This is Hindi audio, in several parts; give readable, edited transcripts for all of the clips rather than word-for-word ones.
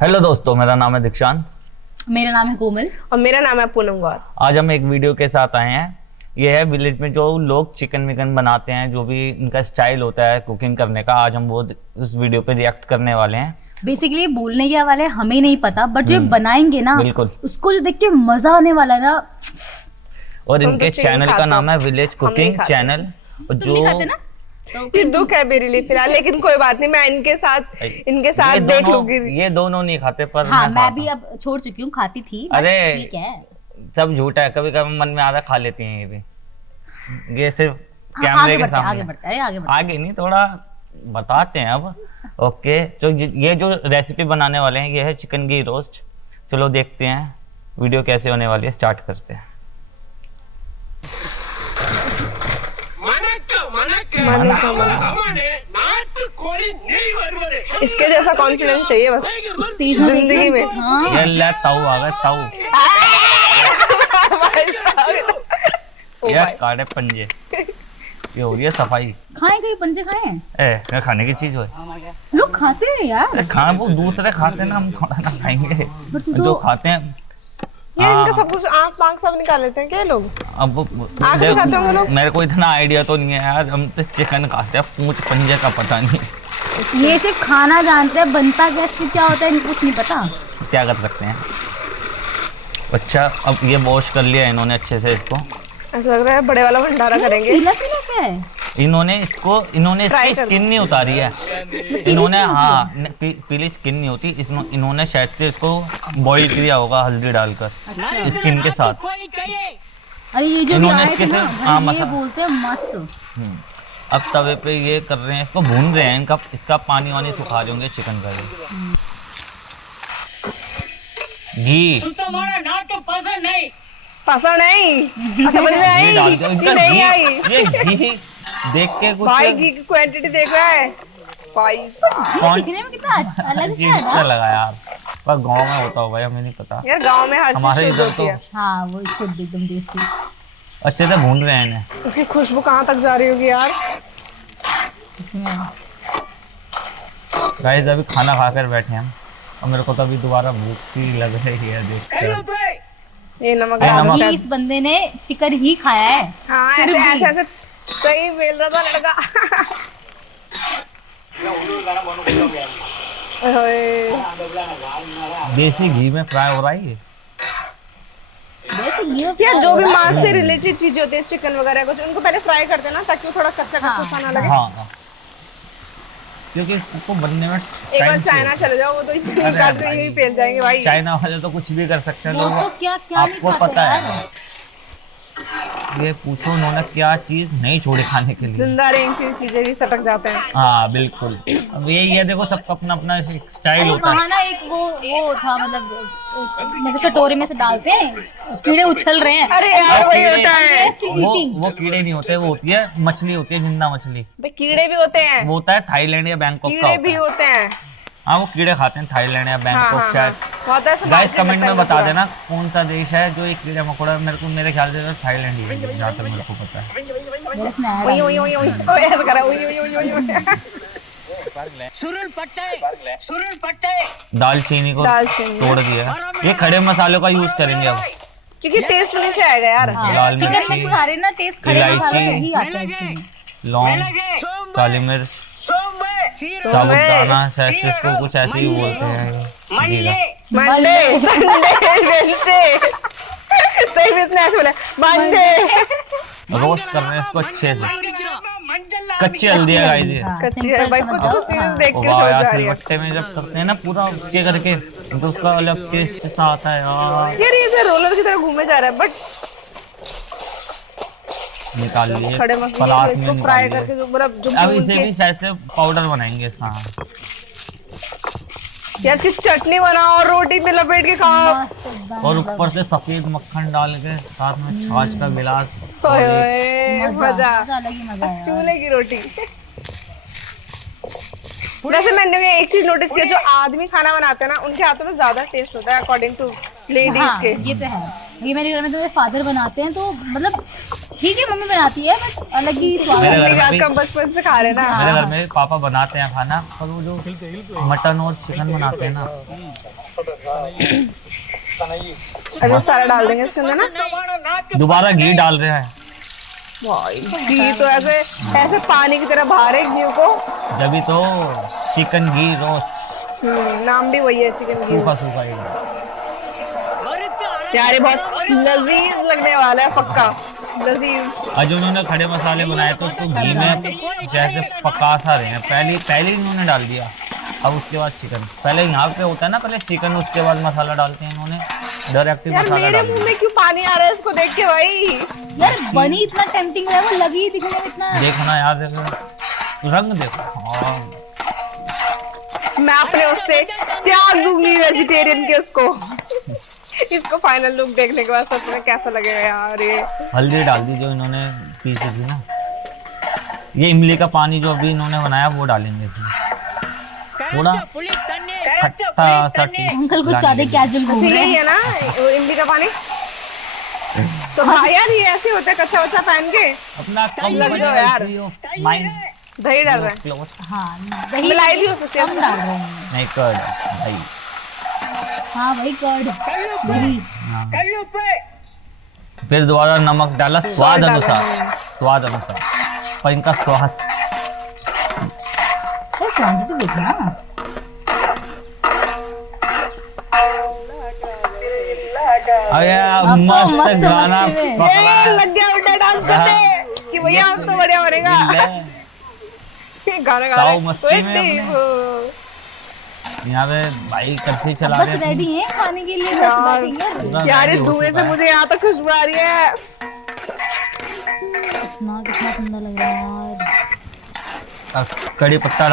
हेलो दोस्तों, मेरा नाम है दीक्षांत। मेरा नाम है कोमल। और मेरा नाम है पूनम गौर। आज हम एक वीडियो के साथ आए हैं। ये है विलेज में जो लोग चिकन विकन बनाते हैं, जो भी इनका स्टाइल होता है कुकिंग करने का। आज हम वो उस वीडियो पे रिएक्ट करने वाले हैं। बेसिकली बोलने क्या वाले हमें नहीं पता, बट जो बनाएंगे ना बिल्कुल उसको जो देख के मजा आने वाला है ना। और इनके चैनल का नाम है विलेज कुकिंग चैनल। तुम नहीं खाते ना? ये दुख है मेरे लिए फिलहाल, लेकिन कोई बात नहीं, मैं इनके साथ देख लूंगी। ये दोनों नहीं खाते, पर हाँ, मैं भी अब छोड़ चुकी हूँ, खाती थी। अरे ठीक है, सब झूठा है। कभी कभी मन में आता खा लेती हैं ये भी। ये सिर्फ कैमरे आगे के बढ़ते सामने। आगे बढ़ते हैं, आगे बढ़ते आगे नहीं, थोड़ा बताते हैं अब। ओके, तो ये जो रेसिपी बनाने वाले हैं ये है चिकन की रोस्ट। चलो देखते हैं वीडियो कैसे होने वाली है, स्टार्ट करते हैं। इसके जैसा कॉन्फिडेंस चाहिए बस जिंदगी में। हाँ। ये ले ताऊ आ गए, ताऊ। ये काटे पंजे। ये हो रही है सफाई। खाएं, कहीं पंजे खाएं। क्या खाने की चीज है? लोग खाते हैं यार। खाना वो दूसरे खाते हैं ना, हम थोड़ा ना खाएंगे। जो खाते हैं ये इनका सब कुछ आंख पांख सब निकाल लेते हैं क्या लोग? अब आंख भी खाते होंगे लोग। मेरे को इतना आइडिया तो नहीं है यार, हम तो चिकन खाते हैं, पूंछ पंजे का पता नहीं। ये सिर्फ खाना जानते हैं, बनता कैसे क्या होता है इनको कुछ नहीं पता। क्या कर सकते हैं। अच्छा, अब ये वॉश कर लिया इन्होंने अच्छे से इसको। ऐसा लग रहा है बड़े वाला भंडारा करेंगे। पीला पीला क्या है? इन्होंने इसकी स्किन नहीं उतारी है। इन्होंने पीली स्किन नहीं होती। इन्होंने शायद से इसको बॉईल किया होगा हल्दी डालकर स्किन के साथ। अरे ये जो इन्होंने भी इसके ना साथ भाई, ये मसाला बोलते हैं मस्त। अब तवे पे ये कर रहे हैं, इसको भून रहे हैं। इसका पानी वानी सुखा देंगे चिकन का। घी पसंद नहीं, समझ में आई? नहीं आई। ये घी देख के कुछ भाई घी की क्वांटिटी देख रहा है भाई। दिखने में कितना अलग सा है ना। लगा यार, पर गांव में होता होगा, हमें नहीं पता। यार गांव में हर हमारे चीज शुद्ध इधर होती है। हाँ, वो शुद्ध एकदम देसी। अच्छे से भून रहे हैं इन्हें। उसकी खुशबू कहाँ तक जा रही होगी यार। गाइस अभी खाना खाकर बैठे हैं और मेरे को तो अभी दोबारा भूख सी लग रही है देखकर। ये नमक नमक इस बंदे ने चिकन ही खाया है। हाँ, ऐसे ऐसे ऐसे सही बेल रहा था लड़का। ओए, देसी घी में फ्राई हो रहा है ये। यार जो भी मांस से रिलेटेड चीजें होती है, चिकन वगैरह कुछ, उनको पहले फ्राई करते हैं ना, ताकि वो थोड़ा कच्चा कच्चा सा ना लगे। हाँ, क्योंकि इसको बनने में एक बार टाइम चाइना चले जाओ, वो तो यही फैल जाएंगे भाई। चाइना वाले तो कुछ भी कर सकते हैं वो लोग। तो क्या क्या नहीं आपको खाते पता यार। है, ये पूछो उन्होंने क्या चीज नहीं छोड़ी खाने के लिए। जिंदा रहेंगी चीजें भी सटक जाते हैं। हाँ बिल्कुल। अब ये देखो, सबका अपना अपना स्टाइल होता है। वहाँ ना एक वो था, मतलब जैसे कटोरे में से डालते हैं, कीड़े उछल रहे हैं। अरे यार वही होता है। वो कीड़े नहीं होते, वो होती है मछली, होती है जिंदा मछली। भाई कीड़े भी होते हैं। वो होता है थाईलैंड या बैंकॉक का कीड़े भी होता है। होते हैं। हाँ, वो कीड़े खाते हैं थाईलैंड या बैंकॉक शायद। गाइस कमेंट में बता देना कौन सा देश है जो ये कीड़ा मकोड़ा। मेरे ख्याल से थाईलैंड ही है, जहाँ तक मेरे को पता है। दालचीनी को तोड़ दिया। ये खड़े मसालों का यूज करेंगे अब, क्योंकि टेस्ट उन्हीं से आएगा यार। लाल चिकन में मिर्ची, तो सारे ना टेस्ट खड़े मसालों से ही आते हैं। लौंग, काली मिर्च, साबुदाना, शायद इसको कुछ ऐसे ही बोलते हैं। जीरा। मंडे, संडे, वेडनेसडे, सही में इसने ऐसे बोला मंडे। रोस्ट कर रहे हैं इसको अच्छे से। कच्ची हल्दी है गाइस ये। कच्ची है भाई, कुछ कुछ चीजें देख के वाह समझ यार, आ रही है। सिलबट्टे में जब करते हैं ना पूरा के करके, तो उसका अलग टेस्ट सा आता है यार। यार ये रोलर की तरह घूमे जा रहा है, बट निकाल लिए खड़े पलास मसाले में इसको फ्राई निकाल करके लिए। जो मतलब जो अब भून इसे के- भी शायद से पाउडर बनाएंगे इसका। यार इसकी चटनी बनाओ और रोटी में लपेट के खाओ। और ऊपर से सफेद मक्खन डाल के साथ में छाछ का गिलास। ओए ओए, मजा। अलग ही मजा है। चूल्हे की रोटी। वैसे मैंने एक चीज नोटिस किया, जो आदमी खाना बनाते हैं ना, उनके हाथों में ज्यादा टेस्ट होता है अकॉर्डिंग टू लेडीज हाँ, के। ये तो है। ये मेरे घर में तो फादर बनाते हैं, तो मतलब ठीक है मम्मी बनाती है बट अलग ही स्वाद मेरे है। घर में भी आपका बचपन से खा रहे ना। मेरे घर में पापा बनाते हैं खाना, पर वो जो मटन और चिकन बनाते हैं ना, अच्छा सारा डाल देंगे इसके अंदर ना। दोबारा घी डाल रहे हैं। घी तो ऐसे ऐसे पानी की तरह बाहर है घी को। जब तो चिकन घी रोस्ट, नाम भी वही है चिकन घी। सूखा सूखा एकदम। यार ये बहुत लजीज लगने वाला है पक्का, लजीज। और जो उन्होंने खड़े मसाले बनाए तो उसको घी में जैसे पका सा रहे हैं। पहले इन्होंने डाल दिया, अब उसके बाद चिकन। पहले यहाँ पे होता है ना, पहले चिकन उसके बाद मसाला डालते हैं, इन्होंने डायरेक्टली यार मसाला मेरे डाल मुंह दिया। में क्यों पानी आ रहा है इसको देख के भाई। यार बनी इतना टेम्पटिंग है, वो लगी दिखने में इतना। देखो ना यार, देखो रंग देखो। हाँ। मैं अपने उससे त्याग दूंगी वेजिटेरियन के उसको। इसको फाइनल लुक देखने के बाद सच में कैसा लगेगा यार ये। हल्दी डाल दी जो इन्होंने पीसी थी ना। ये इमली का पानी जो अभी इन्होंने बनाया वो डालेंगे इसमें, थोड़ा खट्टा सा अंकल कुछ ज्यादा कैजुअल घूम अच्छा रहे यही हैं। है ना वो इमली का पानी। तो हाँ यार ये ऐसे होता है कच्चा वच्चा पहन के। अपना कम लग जाओ यार। माइंड दही डाल रहे हैं, क्लोज। हाँ दही मलाई भी हो सकती है कम डाल रहे हैं। नहीं कर्ड भाई। हाँ भाई कर्ड दही। फिर दोबारा नमक डाला स्वाद डाला, अनुसार, स्वाद अनुसार। पर इनका स्वाद यार क्वांटिटी देखना ना। अरे तो मस्त मस्त गाना मस्ती में। पकड़ा है। लग गया उल्टा डांस करते कि भैया हम तो बढ़िया बनेगा। ले, गाना गा ताऊ रहे मस्ती में हैं। यहाँ पे भाई कच्ची चला बस रहे रेडी है खाने के लिए, बस यार। बैठेंगे। पूरा यार ready इस हो धुएं चुका से है। मुझे यहाँ तक खुशबू आ रही है। कितना सुंदर लग रहा है यार। अब कड़ी पत्ता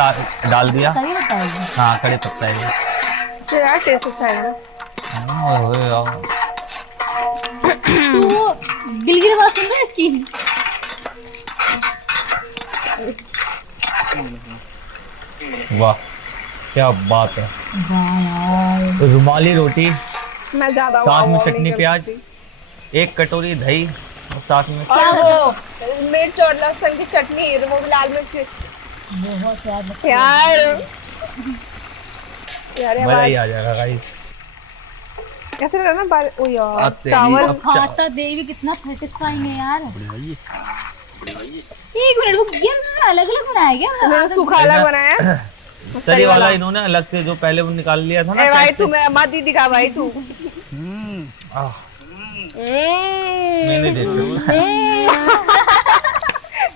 डाल दिया। सही बताइए। हाँ कड़ी पत्ता है ये। इससे यार टेस्ट अच्छा है ना। ओए यार। तो दिल की आवाज सुन रहा है इसकी। वाह क्या बात है। वाह यार। रुमाली रोटी, मैं ज्यादा साथ में वाव चटनी नहीं कर प्याज, सकती। एक कटोरी दही और साथ में और वो मिर्च और लहसुन की चटनी, वो भी लाल मिर्च की। बहुत यार। यार यार मजा ही यार आ जाएगा गाइस। कैसे लग रहा है ना बाल। ओ यार अब तेरी- चावल अब खाता देवी कितना सेटिस्फाइंग है यार। एक मिनट, वो ये अलग अलग बनाया क्या? इन्होंने सूखा अलग बनाया है। तरी वाला इन्होंने अलग से जो पहले वो निकाल लिया था ना ए भाई साइड तू मेरा मत ही दिखा भाई तू। से। मैंने देखा।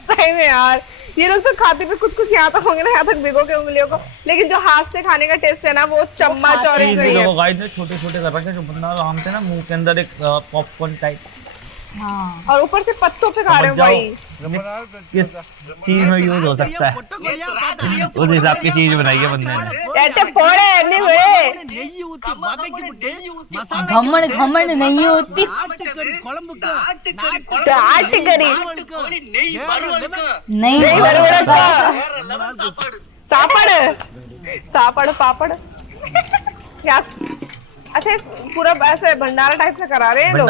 सही में यार ये लोग तो खाते पे कुछ कुछ यहाँ तक होंगे ना, यहाँ तक भिगो के उंगलियों को, लेकिन जो हाथ से खाने का टेस्ट है ना वो चम्मच और ये ऐसे ही है। देखो गाइस ने छोटे छोटे कर रखे जो बंदा आराम से ना मुंह के अंदर एक पॉपकॉर्न टाइप। हाँ और ऊपर से पत्तों पे खा रहे हो समझ भाई। किस चीज में यूज हो सकता है उस हिसाब की चीज बनाई है बंदे ने। ऐसे फोड़े नहीं हुए। घमंड घमंड नहीं होती। डाट करी नहीं नहीं बरोबर सापड़ सापड़ पापड़ क्या। अच्छा इस पूरा ऐसे भंडारा टाइप से करा रहे हैं लोग।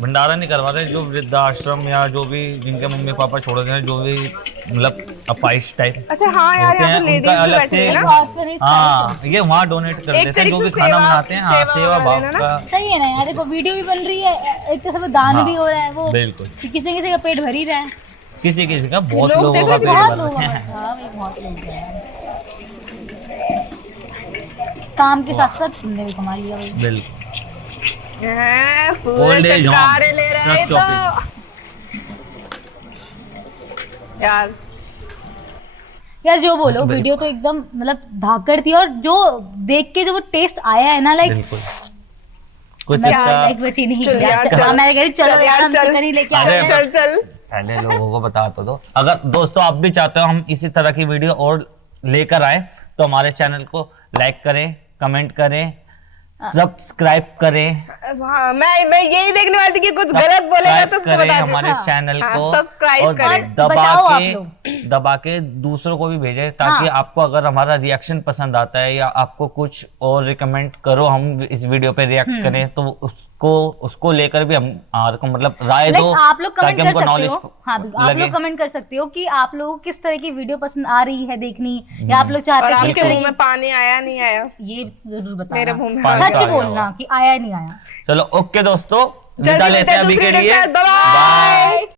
भंडारा नहीं करवा रहे, जो वृद्धाश्रम या जो भी जिनके मम्मी पापा छोड़ गए हैं, जो भी मतलब अपाइश टाइप अच्छा हाँ यार होते यहाँ हैं, पे लेडीज उनका भी अलग बैठी से है ना। ऑर्फनेज हाँ ये वहाँ डोनेट कर एक देते हैं जो तरीके भी से खाना सेवा- बनाते हैं। हाँ सेवा सेवा भाव वाला ना। का सही है ना यार। देखो वीडियो भी बन रही है, एक तरह से वो दान हाँ, भी हो रहा है, वो बिल्कुल किसी किसी का पेट भर ही रहा है। किसी किसी का बहुत लोग लोगों देखो का कि पेट बहुत भर लोग रहे हैं। हाँ भाई बहुत लोग हैं। काम के साथ साथ पुण्य भी कमा लिया भाई। बिल्कुल हैं, पूरे Old age home, चटकारे ले रहे हैं trust तो यार। यार जो बोलो बिल्कुल। वीडियो तो एकदम मतलब धाकड़ थी, और जो देख के जो वो टेस्ट आया है ना, लाइक बिल्कुल कुछ मैं इसका लाइक बची नहीं चल यार, यार। चल। मैं कह रही चलो चल यार यार, हम चल। चिकन ही लेके अरे आते हैं। चल चल पहले लोगों को बता तो दो। अगर दोस्तों आप भी चाहते हो हम इसी तरह की वीडियो और लेकर आए तो हमारे चैनल को लाइक करें, कमेंट करें, सब्सक्राइब करें। हाँ मैं यही देखने वाली थी कि कुछ गलत बोलेगा तो सब्सक्राइब उसको करें बता हमारे हाँ, चैनल हाँ, को सब्सक्राइब और करें। बताओ आप लोग। दबा के दूसरों को भी भेजें ताकि हाँ। आपको अगर हमारा रिएक्शन पसंद आता है या आपको कुछ और रिकमेंड करो हम इस वीडियो पे रिएक्ट करें तो उसको लेकर भी हम को मतलब राय दो, आप लोग कमेंट ताकि कर हमको सकते नॉलेज हो। हाँ बिल्कुल, आप लगे। लोग कमेंट कर सकते हो कि आप लोगों को किस तरह की वीडियो पसंद आ रही है देखनी, या आप लोग चाहते और हैं कि आपके इस तरह मुंह में पानी आया नहीं आया? ये जरूर मेरे बताना, मुंह में पानी सच आ गया बोलना होगा। कि आया नहीं आया। चलो ओके दोस्तों, जल्दी विदा मिलते लेते हैं हैं अभी दूसरी के वीडियो के लिए। साथ। बाय।